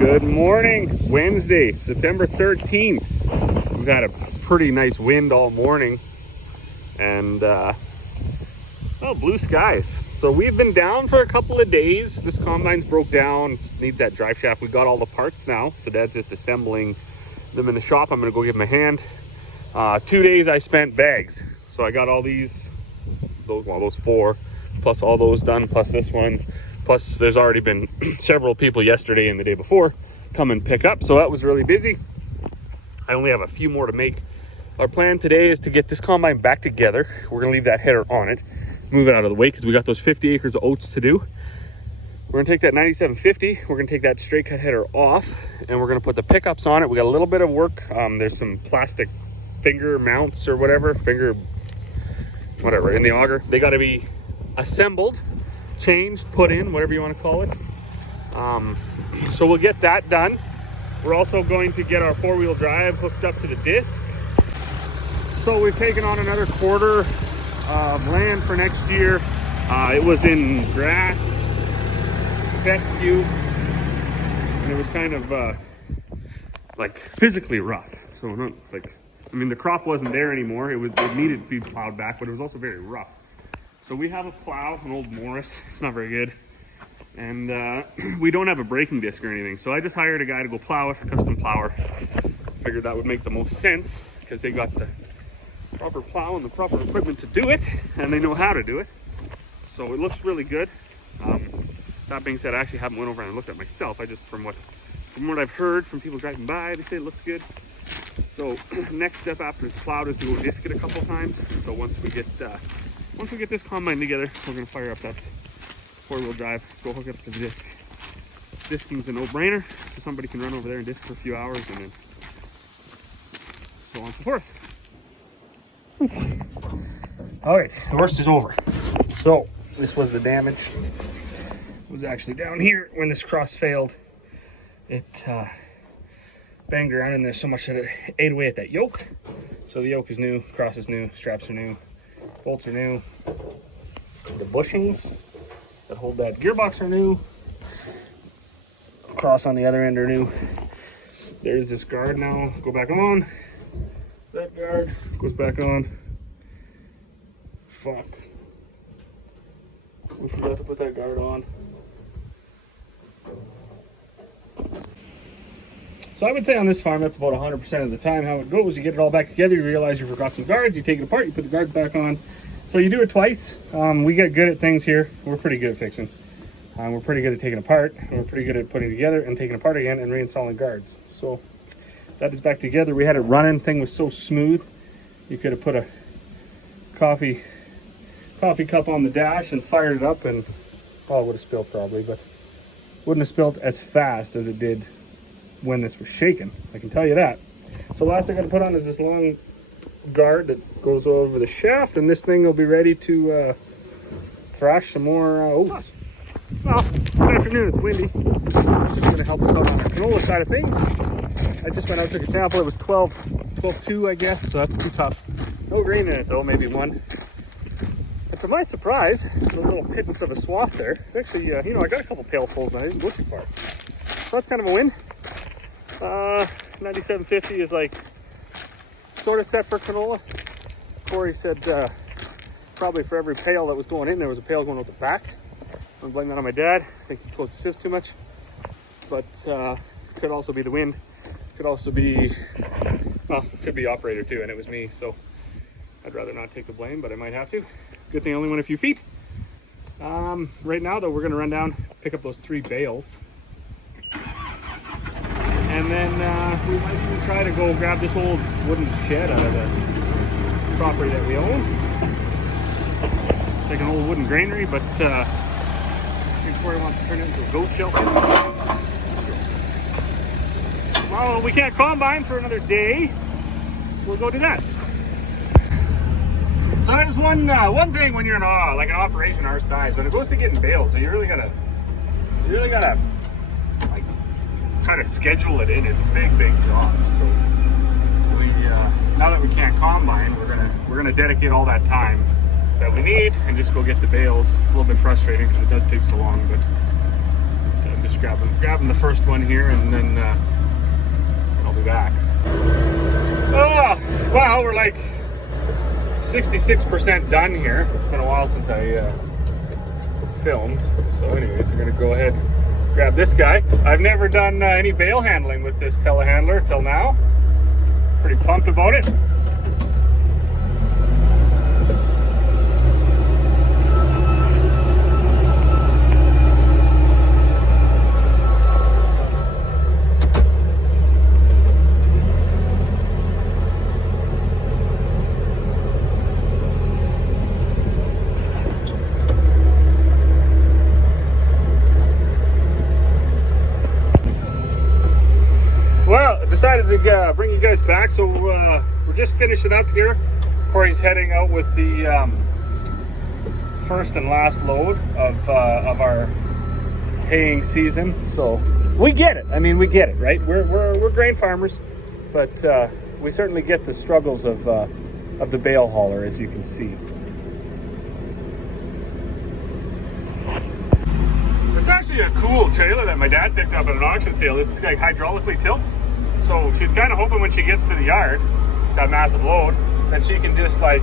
Good morning, Wednesday, September 13th. We've had a pretty nice wind all morning and blue skies. So we've been down for a couple of days. This combine's broke down, needs that drive shaft. We got all the parts now, so Dad's just assembling them in the shop. I'm gonna go give him a hand. 2 days I spent bags. So I got all those four, plus all those done, plus this one. Plus there's already been several people yesterday and the day before come and pick up. So that was really busy. I only have a few more to make. Our plan today is to get this combine back together. We're gonna leave that header on it, move it out of the way because we got those 50 acres of oats to do. We're gonna take that 9750, we're gonna take that straight cut header off, and we're gonna put the pickups on it. We got a little bit of work. There's some plastic finger mounts or whatever, whatever in the auger. They gotta be assembled, changed, put in, whatever you want to call it. So we'll get that done. We're also going to get our four-wheel drive hooked up to the disc. So we've taken on another quarter of land for next year. It was in grass, fescue, and it was kind of like physically rough. So not like, I mean, the crop wasn't there anymore. It needed to be plowed back, but it was also very rough. So we have a plow, an old Morris. It's not very good. And we don't have a braking disc or anything. So I just hired a guy to go plow it, a custom plower. Figured that would make the most sense because they got the proper plow and the proper equipment to do it, and they know how to do it. So it looks really good. That being said, I actually haven't went over and looked at it myself. I just, from what I've heard from people driving by, they say it looks good. So next step after it's plowed is to go disc it a couple times. So once we get this combine together, we're gonna fire up that four-wheel drive, go hook it up to the disc. Disking's a no-brainer, so somebody can run over there and disc for a few hours, and then so on and so forth. All right, the worst is over. So this was the damage. It was actually down here when this cross failed. It banged around in there so much that it ate away at that yoke. So the yoke is new, cross is new, straps are new, bolts are new. The bushings that hold that gearbox are new. Cross on the other end are new. There's this guard now, go back on. That guard goes back on. Fuck. We forgot to put that guard on. So I would say on this farm, that's about 100% of the time how it goes. You get it all back together, you realize you forgot some guards, you take it apart, you put the guards back on. So you do it twice. We get good at things here. We're pretty good at fixing. We're pretty good at taking apart. We're pretty good at putting together and taking apart again and reinstalling guards. So that is back together. We had it running. Thing was so smooth. You could have put a coffee cup on the dash and fired it up, and it would have spilled probably, but wouldn't have spilled as fast as it did when this was shaking. I can tell you that. So last thing I got to put on is this long guard that goes over the shaft, and this thing will be ready to thrash some more oats. Well, good afternoon, it's windy. This is going to help us out on the canola side of things. I just went out and took a sample. It was 12.2, I guess, so that's too tough. No grain in it though, maybe one. And to my surprise, the little pittance of a swath there. Actually, I got a couple pailfuls and I didn't go too far. So that's kind of a win. 9750 is like sort of set for canola. Corey said probably for every pail that was going in, there was a pail going out the back. I'm gonna blame that on my dad. I think he closed his too much. But could also be the wind. Could also be, well, could be operator too, and it was me. So I'd rather not take the blame, but I might have to. Good thing I only went a few feet. Right now though, we're gonna run down, pick up those 3 bales. And then we might even try to go grab this old wooden shed out of the property that we own. It's like an old wooden granary, but I think Corey wants to turn it into a goat shelter. Well, we can't combine for another day. We'll go do that. So there's one thing when you're in like an operation our size, when it goes to getting bales, so you really gotta like try to schedule it in. It's a big job. So we now that we can't combine, we're gonna dedicate all that time that we need and just go get the bales. It's a little bit frustrating because it does take so long, but I'm just grabbing the first one here, and then I'll be back. Oh, well, we're like 66% done here. It's been a while since I filmed. So anyways, we're gonna go ahead and grab this guy. I've never done any bale handling with this telehandler till now. Pretty pumped about it. Decided to bring you guys back, so we're just finishing up here before he's heading out with the first and last load of our haying season. So we get it. I mean, we get it, right? We're grain farmers, but we certainly get the struggles of the bale hauler, as you can see. It's actually a cool trailer that my dad picked up at an auction sale. It's like hydraulically tilts. So she's kind of hoping when she gets to the yard, that massive load, that she can just like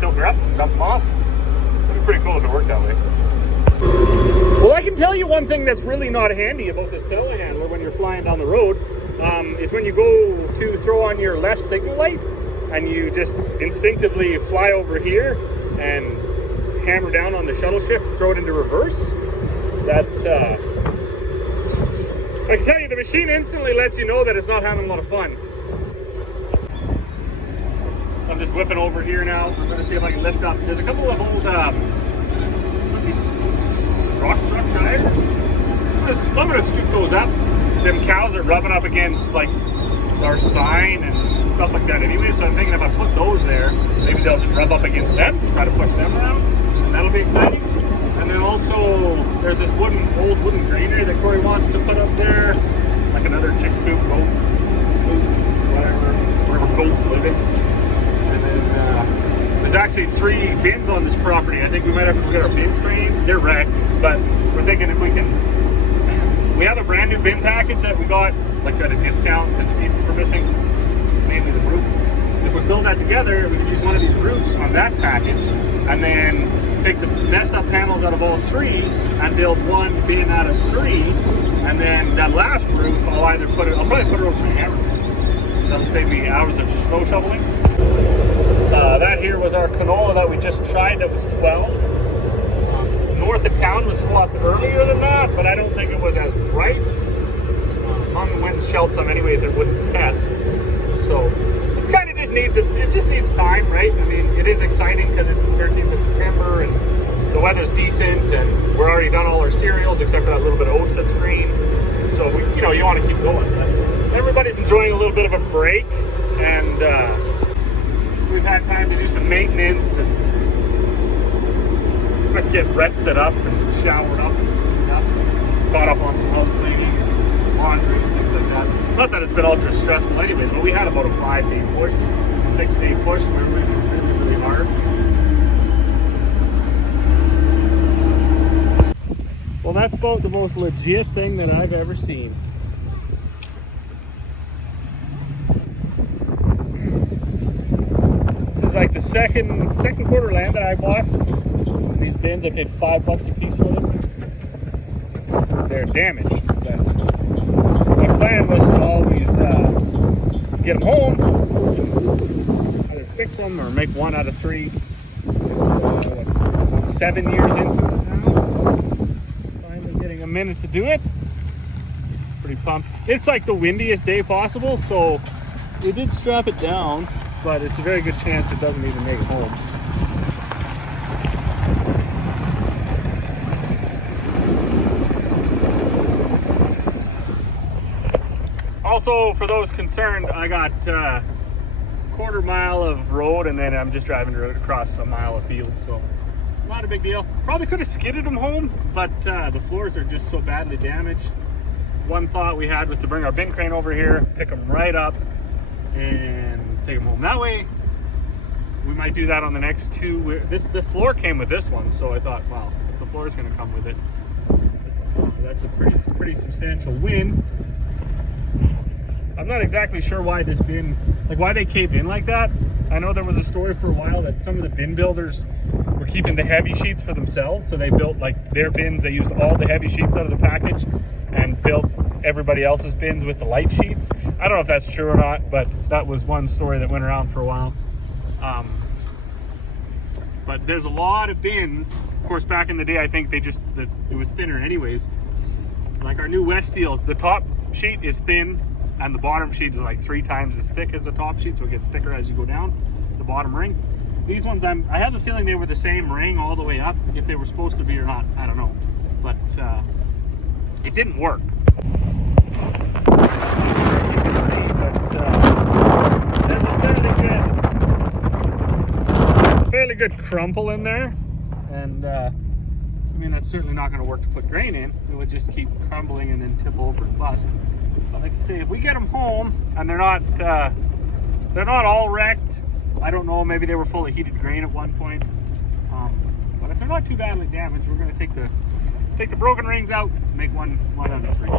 tilt her up, dump them off. It'd be pretty cool if it worked that way. Well, I can tell you one thing that's really not handy about this telehandler when you're flying down the road is when you go to throw on your left signal light and you just instinctively fly over here and hammer down on the shuttle shift, throw it into reverse. That I can tell you, the machine instantly lets you know that it's not having a lot of fun. So I'm just whipping over here now. I'm going to see if I can lift up. There's a couple of old, must be rock truck tires. I'm going to scoop those up. Them cows are rubbing up against like our sign and stuff like that anyway. So I'm thinking if I put those there, maybe they'll just rub up against them, try to push them around, and that'll be exciting. And then also, there's this old wooden granary that Corey wants to put up there, like another chick coop, goat coop, wherever goats live in. And then there's actually 3 bins on this property. I think we might have to look at our bin crane. They're wrecked, but we're thinking if we can. We have a brand new bin package that we got, like at a discount because pieces were missing, mainly the roof. If we build that together, we can use one of these roofs on that package, and then take the messed up panels out of all 3 and build one bin out of 3, and then that last roof I'll probably put it over my hammer. That'll save me hours of snow shoveling. That here was our canola that we just tried. That was 12. North of town was swapped earlier than that, but I don't think it was as ripe. Mom went and shelled some anyways that wouldn't test. So it kind of just needs it just needs time, right? I mean, it is exciting because it's the 13th of September and the weather's decent, and we're already done all our cereals except for that little bit of oats that's green. So you want to keep going. But everybody's enjoying a little bit of a break, and we've had time to do some maintenance and get rested up and showered up and cleaned up, caught up on some house cleaning, laundry, things like that. Not that it's been ultra stressful anyways, but we had about a 5-day push, 6-day push where we were really hard. Well, that's about the most legit thing that I've ever seen. This is like the second quarter land that I bought. These bins, I paid $5 a piece for them. They're damaged. But my plan was to always get them home, either fix them or make 1 out of 3. 7 years into it now. Finally getting a minute to do it. Pretty pumped. It's like the windiest day possible, so we did strap it down, but it's a very good chance it doesn't even make it home. Also, for those concerned, I got a quarter mile of road and then I'm just driving across a mile of field, so not a big deal. Probably could have skidded them home, but the floors are just so badly damaged. One thought we had was to bring our bin crane over here, pick them right up, and take them home. That way, we might do that on the next 2. The floor came with this one, so I thought, well, if the floor is going to come with it, let's That's a pretty substantial wind. I'm not exactly sure why this bin, like why they caved in like that. I know there was a story for a while that some of the bin builders were keeping the heavy sheets for themselves. So they built like their bins, they used all the heavy sheets out of the package and built everybody else's bins with the light sheets. I don't know if that's true or not, but that was one story that went around for a while. But there's a lot of bins. Of course, back in the day, I think it was thinner anyways. Like our new West Steels, the top sheet is thin and the bottom sheet is like 3 times as thick as the top sheet, so it gets thicker as you go down the bottom ring. These ones, I have a feeling they were the same ring all the way up. If they were supposed to be or not, I don't know. But it didn't work. You can see, but there's a fairly good crumple in there, and I mean that's certainly not going to work to put grain in. It would just keep crumbling and then tip over and bust. But like I say, if we get them home and they're not all wrecked, I don't know, maybe they were full of heated grain at one point. But if they're not too badly damaged, we're going to take the broken rings out, make one out of 3.